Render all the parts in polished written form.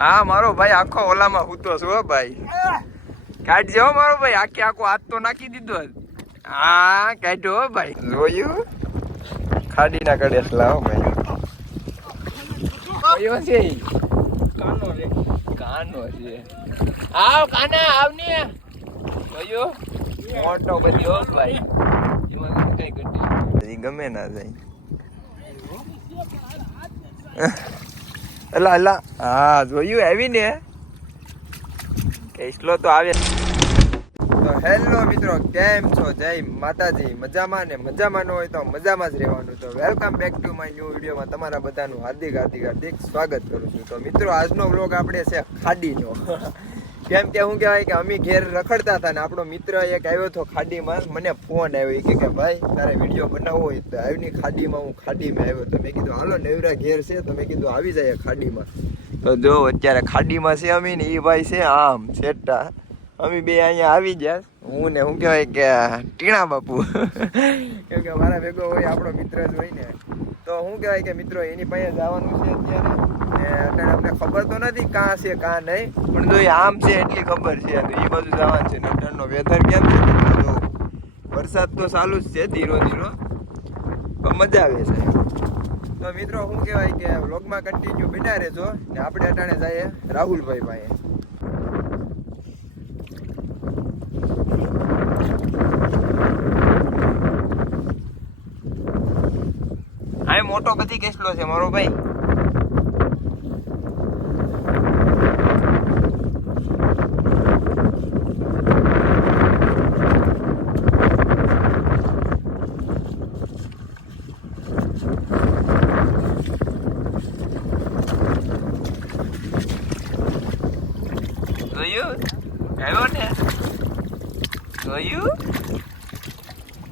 હા મારો ભાઈ આખો ઓલામાં હૂતો છો ભાઈ. કાઢજો મારો ભાઈ, આખો હાથ તો નાખી દીધો. હા કાઢ્યો ભાઈ. જોયું ખાડી ના કડે લાવો ભાઈ. કયો છે? કાનો છે. આવ કાના આવ ને. કયો મોટો બધી હો ભાઈ. એમાં કઈ કટી ગમે ના જાય. એલા એલા હા જોયું આવી ને કેટલો તો આવે. તો હેલો મિત્રો, કેમ છો? જય માતાજી. મજામાં ને મજામાં ન હોય તો મજામાં જ રહેવાનું. તો welcome back to my new વિડીયોમાં તમારા બધાનું હાર્દિક સ્વાગત કરું છું. તો મિત્રો આજનો વ્લોગ આપણે છે ખાડીનો. કેમ કે શું કહેવાય કે અમે ઘેર રખડતા હતા ને આપણો મિત્ર એક આવ્યો હતો ખાડીમાં. મને ફોન આવ્યો કે ભાઈ તારે વિડીયો બનાવવો હોય તો આવ્યો ખાડીમાં. હું ખાડીમાં આવ્યો તો મેં કીધું હાલો નેવરા ઘેર છે તો મેં કીધું આવી જાય ખાડીમાં. તો જો અત્યારે ખાડીમાં છે અમે ને એ ભાઈ છે આમ સેટા. અમે બે અહીંયા આવી ગયા. હું ને શું કહેવાય કે ટીણા બાપુ. કેમ કે મારા ભેગો હોય આપણો મિત્ર જ હોય ને. તો શું કહેવાય કે મિત્રો એની પાસે જવાનું છે અત્યારે. અત્યારે અમને ખબર તો નથી કાં છે કાં નહીં, પણ જો આમ છે એટલી ખબર છે. એ બાજુ જવાનું છે. નટરનો વેધર કેમ છે? જો વરસાદ તો ચાલુ જ છે ધીરો ધીરો, પણ મજા આવે છે. તો મિત્રો શું કહેવાય કે વ્લોગમાં કન્ટિન્યુ બિના રહેજો ને આપણે અટાણે જઈએ રાહુલભાઈ પાસે. આ મોટો બધી કેટલો છે મારો ભાઈ.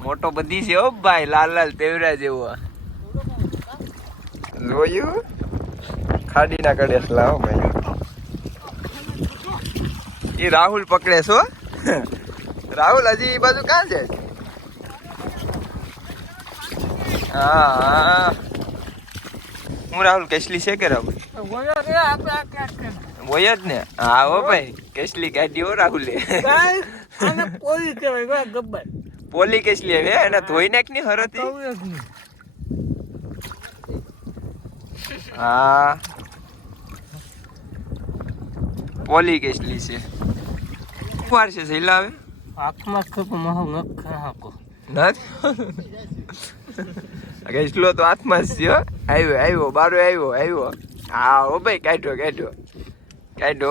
મોટો બધી છે હો ભાઈ, લાલ લાલ તેવરા જેવો. જોયું ખાડી ના કડે લાવો ભાઈ. એ રાહુલ પકડે છો? રાહુલ હજી એ બાજુ ક્યાં છે? હા હું રાહુલ કેસલી છે કે રાહુલ બોય જ ને? હા હો ભાઈ કેસલી કાઢી હો રાહુલે. પોલી કેસલી હવે એને ધોઈ નાખ ની હરતી. હા પોલી કેસલી છે. વાર છે સહેલા આવે આંખમાં કેસલો તો હાથમાં જ છે. આવ્યો બારો આવ્યો. હા હો ભાઈ કાઢ્યો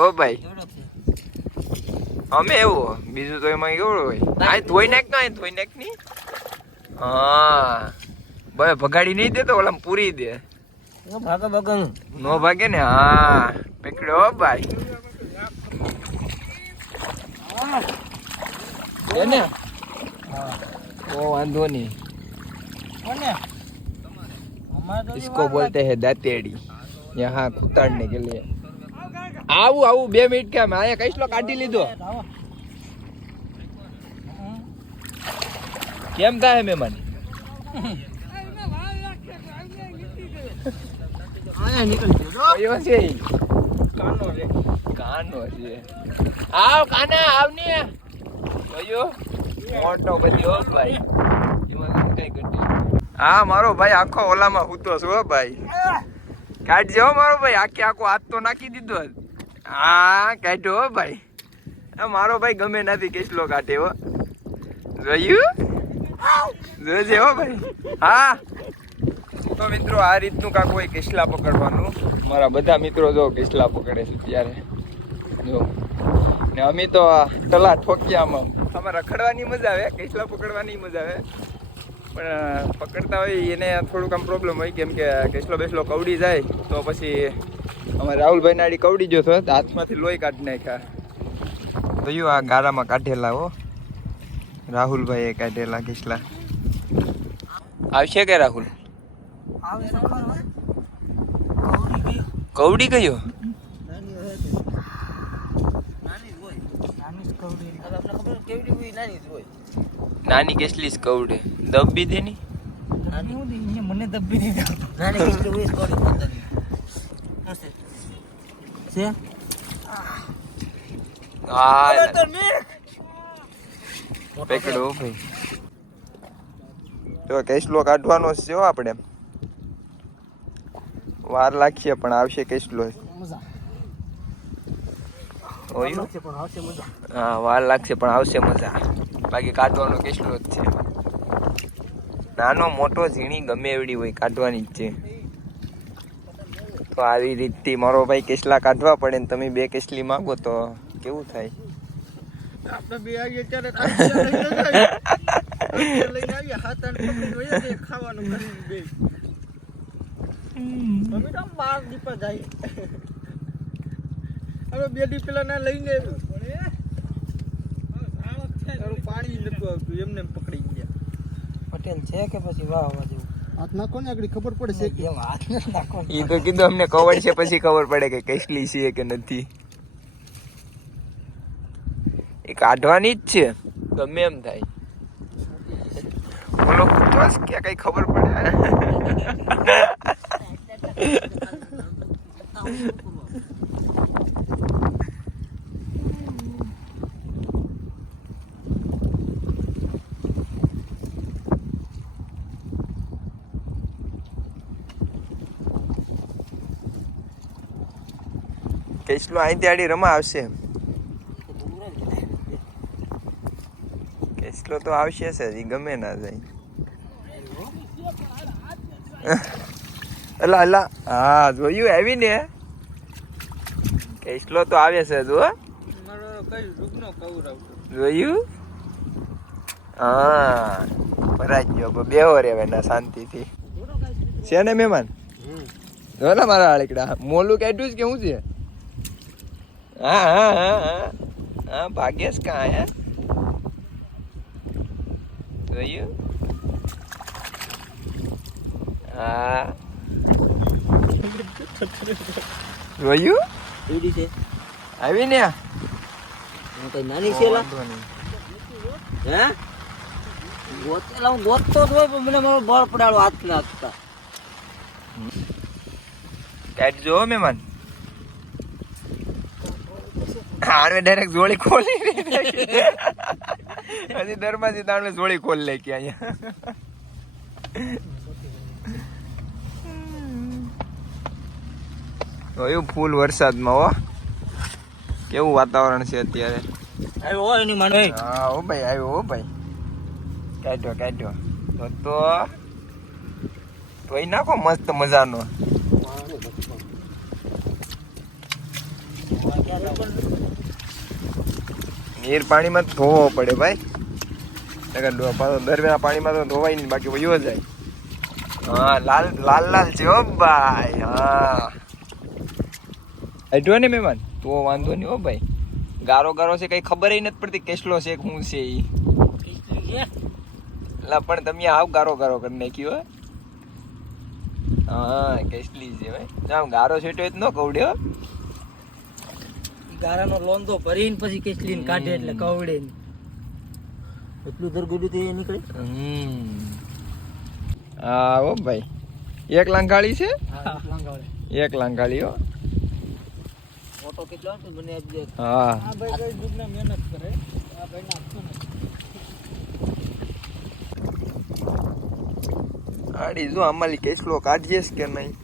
હો ભાઈ. અમે એવું બીજું તો એમાં કેવડું હોય. આ ધોઈ નાખ ની. હા ભાઈ ભગાડી નહીં દે તો ઓલા પૂરી દે. નો ભાગે ને. હા પકડ્યો ભાઈ. વાંધો નહીં. इसको बोलते हैं दातेड़ी. यहाँ उतारने के लिए. આવું 2 મિનિટ કે આયા કઈસલો કાઢી લીધો. કેમ થાય મહેમાન? કાનો છે. આવ કાના આવ ને. કયો મોટો બધી હો ભાઈ. એમાં કઈ કટી. હા મારો ભાઈ આખો ઓલામાં હૂતો છો ભાઈ. કાઢજો મારો ભાઈ, આખો હાથ તો નાખી દીધો. હા કાઢ્યો ભાઈ. મારો ભાઈ ગમે નથી કેટલો કાઢે હો. જોયું જોજે હો ભાઈ. હા તો મિત્રો આ રીતનું કાંક હોય કેસલા પકડવાનું. મારા બધા મિત્રો જો કેસલા પકડે છે ત્યારે જો. ને અમે તો તલા ઠોકિયામાં અમારે રખડવાની મજા આવે, કેસલા પકડવાની મજા આવે. પણ પકડતા હોય એને થોડુંક આમ પ્રોબ્લેમ હોય, કેમ કે કેસલો બેસલો કવડી જાય તો પછી અમારે રાહુલભાઈ નાડી કવડી ગયો હતો તો હાથમાંથી લોહી કાઢી નાખ્યા. જોયું આ ગારામાં કાઢેલા હો રાહુલભાઈએ કાઢેલા કેસલા. આવશે કે રાહુલ? કવડી ગયો? નાની કેસલી કવડે દબી દેની. મને દબી દીધા. નાની કેસલી છે હા તો મેક પકડો ભાઈ તો કેસલો કાઢવાનો છે હો આપણે વાર લાગશે પણ આવશે કેસલો મજા ઓયું પણ આવશે મજા હા વાર લાગશે પણ આવશે મજા બાકી કાઢવાનો કેસલો જ છે નાનો મોટો ઝીણી ગમે એવડી હોય કાઢવાની જ છે તો આવી રીતથી મારો ભાઈ કેસલા કાઢવા પડે ને તમે બે કેસલી માંગો તો કેવું થાય આપણે બે આવીએ ત્યારે લઈને આવીએ હાથ અને પકડી જોઈએ તે ખાવાનું કરીને બે મમ્મી તો બાર દીપા જાય હવે બે દી પેલા ના લઈને આવ્યું પાણી નતું આવતું એમને પકડી ગયા પટેલ છે કે પછી વાહ વાહ જેવું હાથ નાખો ને આગળ ખબર પડે છે એમ હાથ નાખો એ તો કીધું અમને કવર છે પછી ખબર પડે કે કેસલી છે કે નથી એ કાઢવાની જ છે ગમે એમ થાય બોલો બસ કે કઈ ખબર પડે કેસલો અહીંથી આડી રમા આવશે કેસલો તો આવશે જ ગમે ના જાય અલા અલા હા જોયું આવી ને કેસલો તો આવે છે જો મારો કઈ રૂગનો કવરાવ જોયું હા ભરાઈ ગયો બેહો રેવે ના શાંતિથી છે ને મહેમાન જો ને મારા આળીકડા મોલું કાઢ્યું છે કે શું છે હા હા હા હા હા ભાગ્યેશ કાં હે જોયું હા જોયું એડી છે આવી ને હું કઈ નાની છે લા હે ગોતેલા હું ગોતતો જ હોય પણ મને મારો બળ પડાળો હાથ નાખતા કાઢજો મહેમાન આને ડાયરેક્ટ જોડી ખોલી હજી દરવાજે તાણે જોડી ખોલ લે કે અહીંયા જોયું ફૂલ વરસાદમાં હો કેવું વાતાવરણ છે અત્યારે આવ્યો હોય એની માને હા હો ભાઈ આવ્યો હો ભાઈ કાઢ્યો કાઢ્યો તો ધોઈ નાખો મસ્ત મજાનો નીર પાણીમાં તો ધોવો પડે ભાઈ દરમિયાન પાણીમાં તો ધોવાય નહીં બાકી વયો જાય હા લાલ લાલ લાલ છે હો ભાઈ હા અડ્યો ને મહેમાન તો વાંધો નહીં હો ભાઈ ગારો ગારો છે કઈ ખબર નથી પડતી કેસલો છે શું છે ઈ લા પણ તમે આવ ગારો ગારો કરી નાખ્યો હા કેસલી છે ભાઈ આમ ગારો છેટ્યો જ ન કવડ્યો ગારાનો લોંદો ભરીને પછી કેસલીને કાઢે એટલે કવડે એટલું દરગડ્યું તો એ નીકળે હા હો ભાઈ એક લાંગાળી છે એક લાંગાળી હો ઓટો કેટલો હતો બને આપજે હા આ ભાઈ કઈ દુગના મહેનત કરે આ ભાઈ નાખતો ને આડી જો અમારી કેસલો કાઢીએ કે નહીં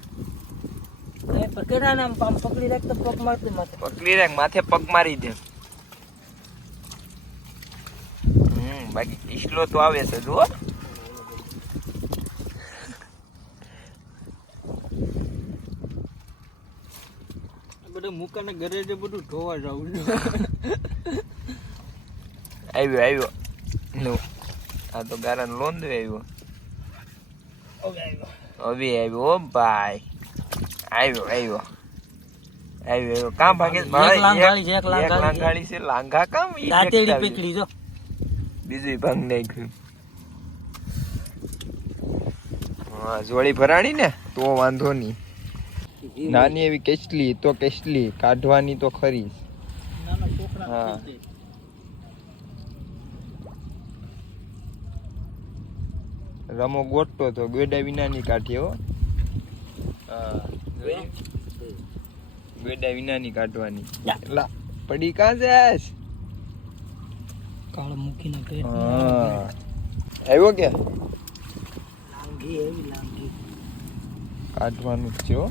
એ પકડા ને આમ પકડી રાખ તો પગ મારતે માથે પકડી રાખ માથે પગ મારી દે બાકી કેસલો તો આવે છે જો બધું મુકાને ઘરે જે બધું ધોવા જાવું આવ્યો આવ્યો લો આ તો ગારાનો લોન દે આવ્યો હવે આવ્યો ઓ ભાઈ આવ્યો આવ્યો આવ્યો કામ ભાગે એક લાંગાળી છે લાંગા કામ ઈ દાંતેડી પકડી જો બીજું ભાંગ નાખ્યું હા જોડી ભરાણી ને તો વાંધો નહીં નાની એવી કેસલી તો કેસલી કાઢવાની તો ખરી હા રમો ગોટતો તો ગોડા વિના ની કાઢી હો હા ગોડા વિનાની કાઢવાની. લા પડી કાં જાશ? કાળ મૂકીને પેટ હા આવ્યો કે લાંગી એવી લાંગી કાઢવાનું જ છે હો.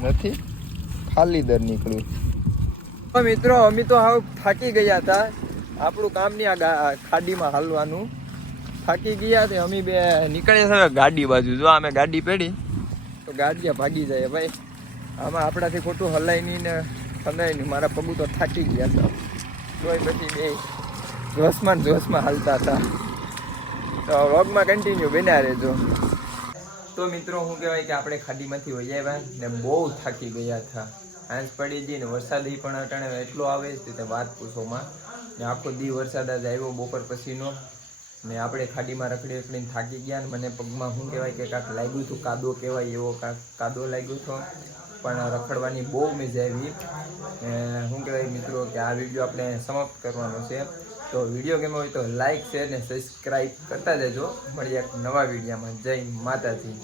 નથી ખાલી દર નીકળ્યું. તો મિત્રો અમે તો હાવ થાકી ગયા હતા આપણું કામ ની આ ખાડીમાં હાલવાનું. થાકી ગયા તે અમે બે નીકળ્યા છે ગાડી બાજુ. જો અમે ગાડી પેડી તો ગાડીયા ભાગી જાય ભાઈ. આમાં આપણાથી ખોટું હલાય નહીં ને હલાય નહીં. મારા પગું તો થાકી ગયા હતા તોય પછી બે જોશમાં હાલતા હતા. તો વ્લોગમાં કન્ટિન્યુ બન્યા રહેજો. તો મિત્રો શું કહેવાય કે આપણે ખાડીમાંથી વહી આવ્યા ને બહુ થાકી ગયા હતા. આંચ પડી ગઈ ને વરસાદ પણ અટાણે એટલો આવે છે તે વાત પૂછોમાં. ને આખો દી વરસાદ જ આવ્યો બપોર પછીનો ને આપણે ખાડીમાં રખડીને થાકી ગયા. ને મને પગમાં શું કહેવાય કે કાંક લાગ્યું હતું કાદો કહેવાય એવો કાંક કાદો લાગ્યો હતો. પણ રખડવાની બહુ મજા આવી. શું કહેવાય મિત્રો કે આ વિડીયો આપણે સમાપ્ત કરવાનો છે. તો વિડીયો ગમ્યો હોય તો લાઈક શેર ને સબસ્ક્રાઈબ કરતા જજો. મળીએ એક નવા વિડીયોમાં. જય માતાજી.